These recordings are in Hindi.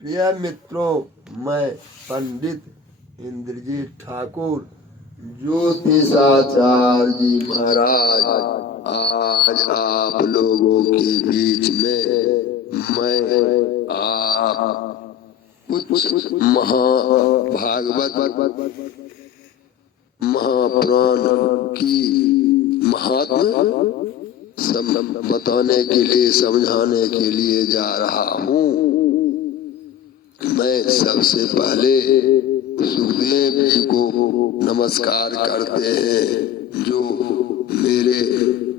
प्रिय मित्रों, मैं पंडित इंद्रजीत ठाकुर ज्योतिषाचार्य जी महाराज आज आप लोगों के बीच में मैं आप कुछ महाभागवत महापुराण की महात्म बताने के लिए समझाने के लिए जा रहा हूँ। मैं सबसे पहले सुखदेव जी को नमस्कार करते हैं जो मेरे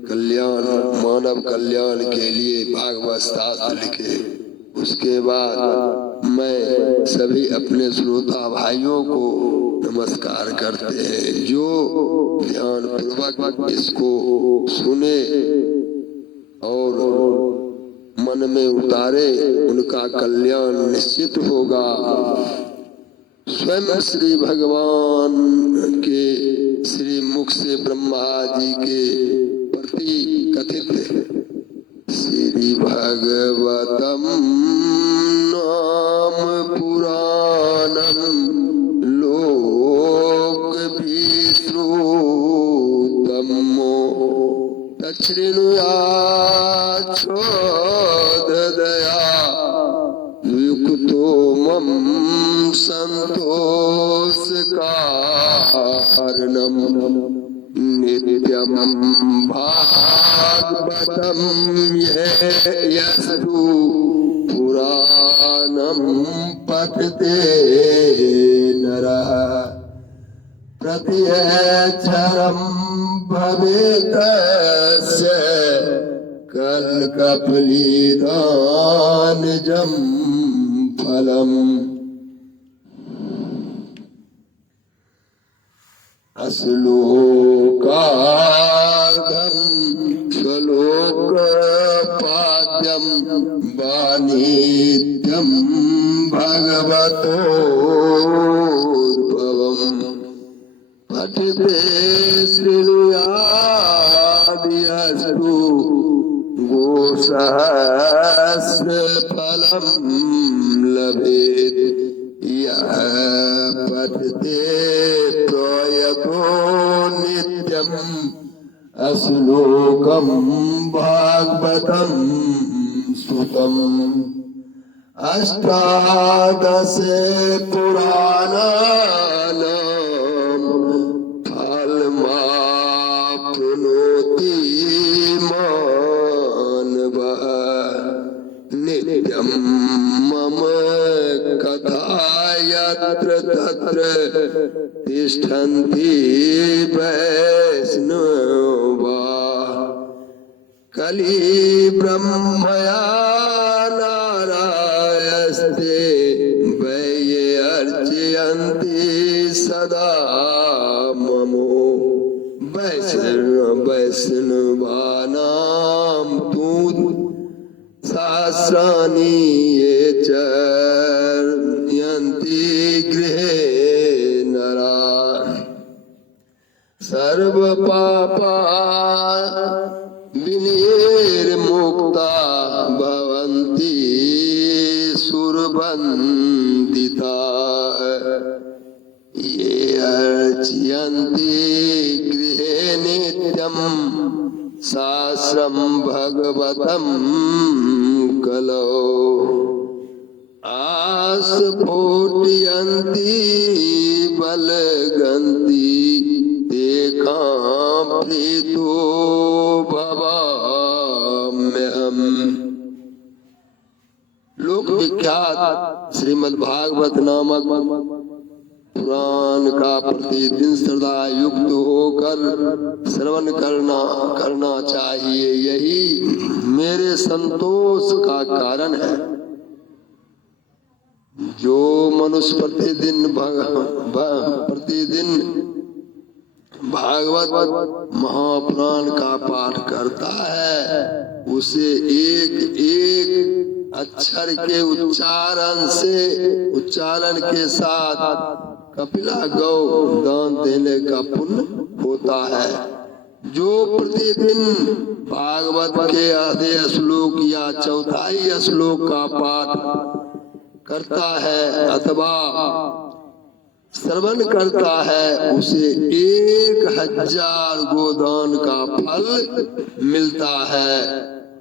कल्याण मानव कल्याण के लिए भागवत शास्त्र लिखे। उसके बाद मैं सभी अपने श्रोता भाइयों को नमस्कार करते हैं जो ध्यान पूर्वक इसको सुने और मन में उतारे, उनका कल्याण निश्चित होगा। स्वयं श्री भगवान के श्री मुख से ब्रह्मा जी के प्रति कथित श्री भगवतम नाम पुराणम लोक विश्रुतमो तच्छृणुयाच्छोदया युक्तो मम संतोष कारणम नित्यम भागवतम यस्तु पुराणम पठते नरः प्रत्यक्षरं भवेतस्य कल्कफलिदानजं फलम्। अश्लोकार्धं श्लोकपाद्यं वाणिज्यं भगवतोद्भवम् पठिते शृणुयाद्यस्तु गोसहस्रफलं लभेत् यः पठते प्रयतो नित्यम् अश्लोकं भागवतं सुतम्। अष्टादश पुराणानां फलमाप्नोति मानवः नित्यं मम कथा यत्र तत्र तिष्ठन्ति वैष्णवा कलि ब्रह्मया नारायस्ते वै अर्चयन्ति सदा ममो वैष्णवानां तु सहस्राणि ये चर्यन्ति गृहे नरा सर्वपापा विनिर्मुक्ता भवन्ति सुरबन्दिता ये अर्चयन्ति गृहे नित्यं सहस्रं भगवतं कलौ आस्फोटयन्ति बलगन्ति तेषां प्रीतो भवाम्यहम्। लोक विख्यात श्रीमद् भागवत नामक पुराण का प्रतिदिन श्रद्धा युक्त होकर श्रवण करना चाहिए। यही मेरे संतोष का कारण है। जो मनुष्य प्रतिदिन भागवत महापुराण का पाठ करता है उसे एक एक अक्षर के उच्चारण के साथ कपिला गौ दान देने का पुण्य होता है। जो प्रतिदिन भागवत के आधे श्लोक या चौथाई श्लोक का पाठ करता है अथवा श्रवण करता है उसे 1000 गोदान का फल मिलता है।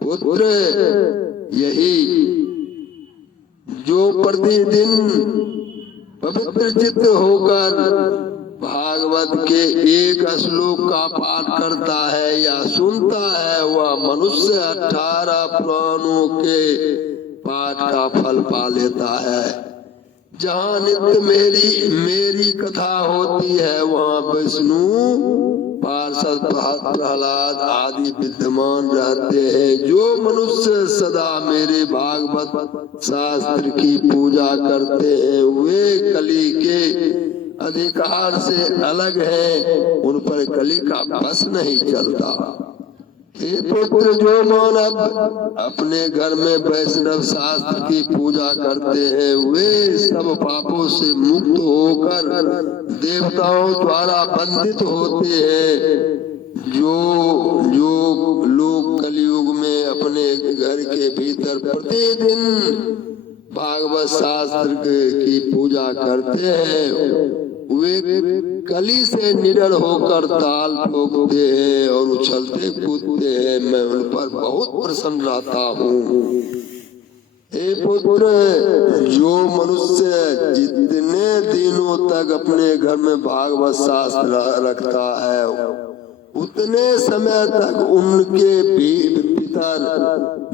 पुत्र, यही जो प्रतिदिन पवित्र चित्त होकर भागवत के एक श्लोक का पाठ करता है या सुनता है, वह मनुष्य 18 पुराणों के पाठ का फल पा लेता है। जहाँ नित्य मेरी कथा होती है, वहाँ विष्णु, पार्षद, प्रहलाद आदि विद्यमान रहते हैं। जो मनुष्य सदा मेरे भागवत शास्त्र की पूजा करते हैं, वे कली के अधिकार से अलग हैं, उन पर कली का बस नहीं चलता। हे पुत्र, जो मानव अपने घर में वैष्णव शास्त्र की पूजा करते हैं, वे सब पापों से मुक्त होकर देवताओं द्वारा बंदित होते हैं। जो लोग कलयुग में अपने घर के भीतर प्रतिदिन भागवत शास्त्र की पूजा करते हैं, वे कली से निडर होकर ताल ठोकते हैं और उछलते कूदते हैं। मैं उन पर बहुत प्रसन्न रहता हूँ। हे पुत्र, जो मनुष्य जितने दिनों तक अपने घर में भागवत शास्त्र रखता है, उतने समय तक उनके पितर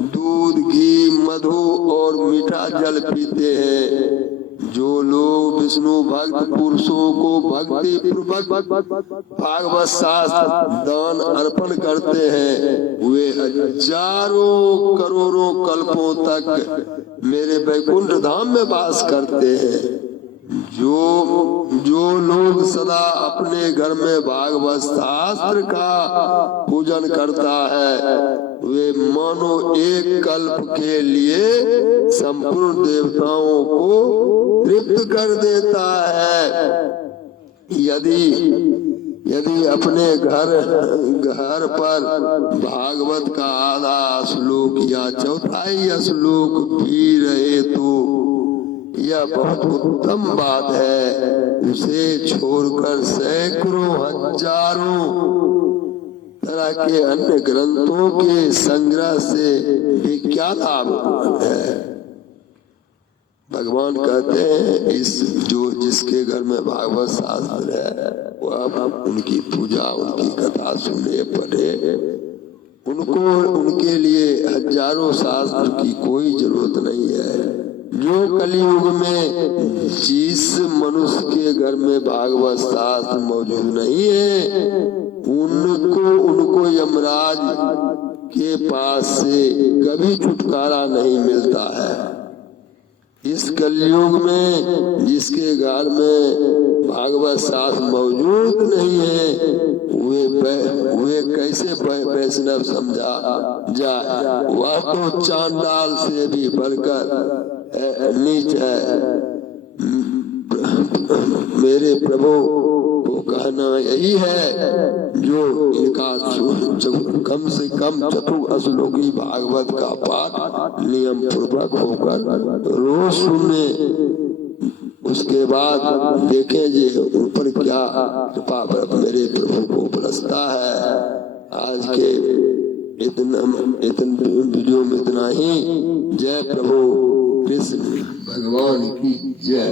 दूध, घी, मधु और मीठा जल पीते हैं। जो लोग विष्णु भक्त पुरुषों को भक्ति पूर्वक भागवत शास्त्र दान अर्पण करते हैं, वे हजारों करोड़ों कल्पों तक मेरे वैकुंठ धाम में वास करते हैं। जो लोग सदा अपने घर में भागवत शास्त्र का पूजन करता है, वे मानो एक कल्प के लिए संपूर्ण देवताओं को तृप्त कर देता है। यदि अपने घर पर भागवत का आधा श्लोक या चौथाई श्लोक भी रहे तो यह बहुत उत्तम बात है। उसे छोड़कर सैकड़ों हजारों तरह के अन्य ग्रंथों के संग्रह से भी क्या लाभ है। भगवान कहते हैं, जिसके घर में भागवत शास्त्र है, वह उनकी पूजा, उनकी कथा सुने पढ़े, उनके लिए हजारों शास्त्र की कोई जरूरत नहीं है। जो कलयुग में जिस मनुष्य के घर में भागवत शास्त्र मौजूद नहीं है, उनको यमराज के पास से कभी छुटकारा नहीं मिलता है। इस कलयुग में जिसके घर में भागवत शास्त्र मौजूद नहीं है, वे कैसे वैष्णव समझा जाए। वह तो चांडाल से भी बढ़कर नीच है। मेरे प्रभु को कहना यही है, जो इनका कम से कम चतुर्श्लोकी भागवत का पाठ नियम पूर्वक होकर रोज सुने, उसके बाद देखें जे उन पर क्या कृपा मेरे प्रभु को बरसता है। आज के इतना वीडियो में इतना ही। जय प्रभु कृष्ण भगवान की जय।